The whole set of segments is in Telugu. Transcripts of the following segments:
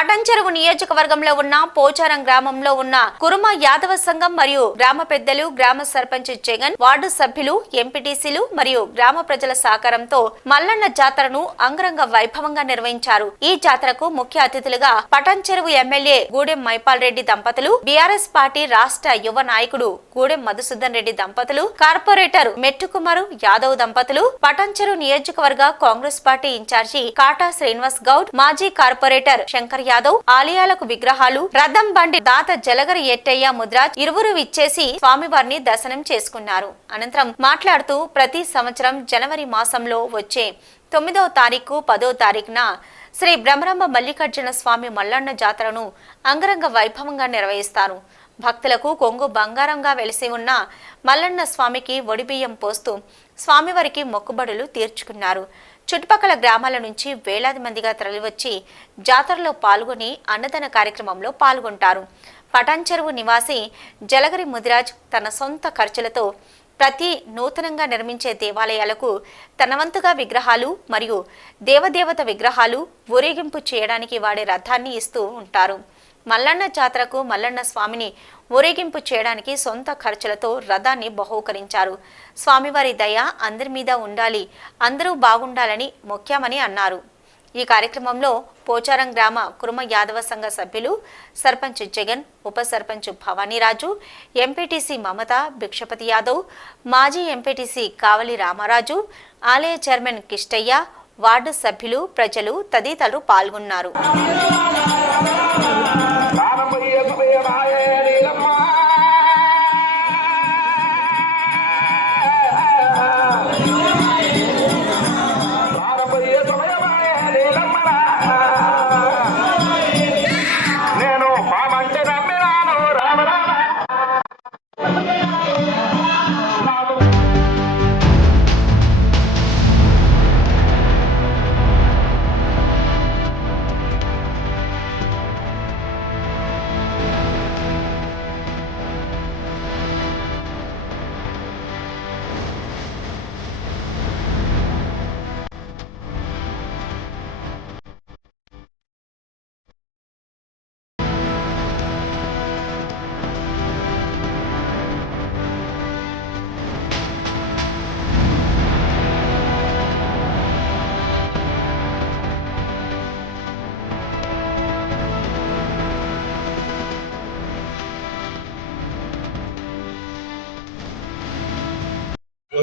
పటంచెరువు నియోజకవర్గంలో ఉన్న పోచారం గ్రామంలో ఉన్న కురుమ యాదవ సంఘం మరియు గ్రామ పెద్దలు గ్రామ సర్పంచ్ జగన్ వార్డు సభ్యులు ఎంపీటీసీలు మరియు గ్రామ ప్రజల సహకారంతో మల్లన్న జాతరను అంగరంగ వైభవంగా నిర్వహించారు. ఈ జాతరకు ముఖ్య అతిథులుగా పటంచెరువు ఎమ్మెల్యే గూడెం మైపాల్ రెడ్డి దంపతులు బీఆర్ఎస్ పార్టీ రాష్ట్ర యువ నాయకుడు గూడెం మధుసూదన్ రెడ్డి దంపతులు కార్పొరేటర్ మెట్టుకుమారు యాదవ్ దంపతులు పటంచెరు నియోజకవర్గ Congress party incharge Kata Srinivas Goud మాజీ కార్పొరేటర్ శంకర్ యాదవ్ ఆలయాలకు విగ్రహాలు రథం బండి దాత జలగరి ఎట్టయ్య ముద్రాజ్ ఇరువురు ఇచ్చేసి స్వామివారిని దర్శనం చేసుకున్నారు. అనంతరం మాట్లాడుతూ ప్రతి సంవత్సరం జనవరి మాసంలో వచ్చే తొమ్మిదవ తారీఖు పదో తారీఖున శ్రీ బ్రహ్మరంభ మల్లికార్జున స్వామి మల్లన్న జాతరను అంగరంగ వైభవంగా నిర్వహిస్తారు. భక్తులకు కొంగు బంగారంగా వెలిసి ఉన్న మల్లన్న స్వామికి ఒడిబియ్యం పోస్తూ స్వామివారికి మొక్కుబడులు తీర్చుకున్నారు. చుట్టుపక్కల గ్రామాల నుంచి వేలాది మందిగా తరలివచ్చి జాతరలో పాల్గొని అన్నదాన కార్యక్రమంలో పాల్గొంటారు. పటాన్చెరువు నివాసి జలగరి ముదిరాజ్ తన సొంత ఖర్చులతో ప్రతి నూతనంగా నిర్మించే దేవాలయాలకు తన వంతుగా విగ్రహాలు మరియు దేవదేవత విగ్రహాలు ఊరేగింపు చేయడానికి వాడే రథాన్ని ఇస్తూ ఉంటారు. మల్లన్న జాతరకు మల్లన్న స్వామిని ఊరేగింపు చేయడానికి సొంత ఖర్చులతో రథాన్ని బహూకరించారు. స్వామివారి దయ అందరి మీద ఉండాలి అందరూ బాగుండాలని ముఖ్యమని అన్నారు. ఈ కార్యక్రమంలో పోచారం గ్రామ కురుమ యాదవ సంఘ సభ్యులు సర్పంచ్ జగన్ ఉప సర్పంచ్ భవానీరాజు ఎంపీటీసీ మమత భిక్షపతి యాదవ్ మాజీ ఎంపీటీసీ కావలి రామరాజు ఆలయ చైర్మన్ కిష్టయ్య వార్డు సభ్యులు ప్రజలు తదితరులు పాల్గొన్నారు.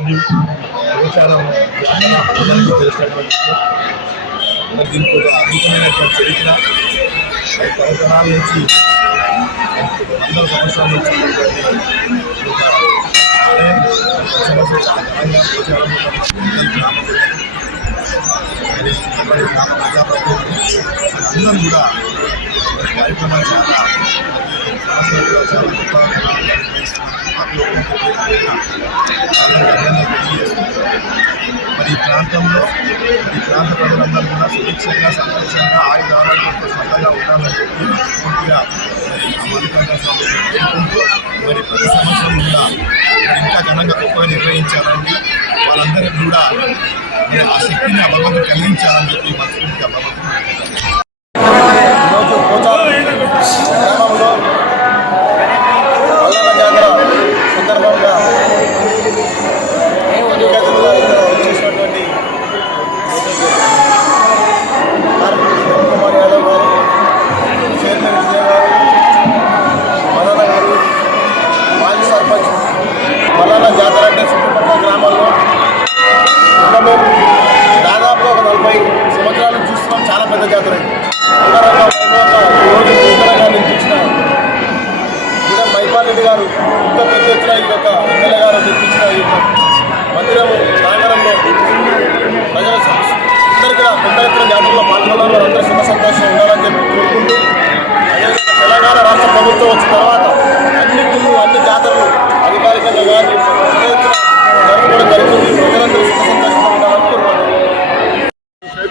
వ్యవసాయం చాలా అందరికీ తెలిసినటువంటి మరి దీనికి ఒక అద్భుతమైనటువంటి చరిత్ర తరతరాల నుంచి వందల సంవత్సరాల నుంచి కూడా కార్యక్రమాలు చాలా చాలా గొప్ప మరి ఈ ప్రాంతంలో ఈ ప్రాంత ప్రజలందరూ కూడా సురక్షంగా సంతోషంగా ఆయుధ ఆరోగ్యంతో సరళంగా ఉండాలని చెప్పి పూర్తిగా మల్లికార్జున స్వామి కోరుకుంటూ మరి ప్రతి సంవత్సరం కూడా ఇంకా ఘనంగా గొప్పగా నిర్వహించాలని వాళ్ళందరికీ కూడా ఆ శక్తిని ఆ భగవంతుడు కలిగించాలని చెప్పి చాలా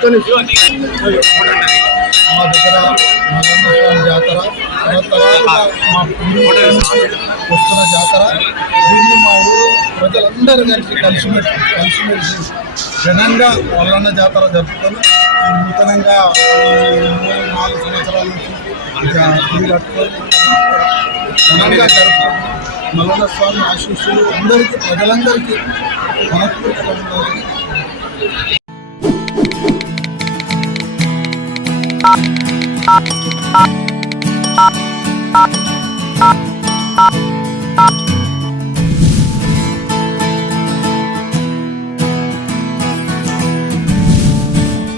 మా దగ్గర జాతర తరతరాలుగా మా వస్తున్న జాతర. దీన్ని మా ఊరు ప్రజలందరూ కలిసి కలిసిమెలిసి కలిసిమెలిసి ఘనంగా మల్లన్న జాతర జరుపుకొని నూతనంగా నాలుగు సంవత్సరాల నుంచి ఘనంగా జరుపుకుంటున్నాం మల్లన్న స్వామి ఆశీస్సులు అందరికీ ప్రజలందరికీ మనస్ఫూర్తిగా Bye.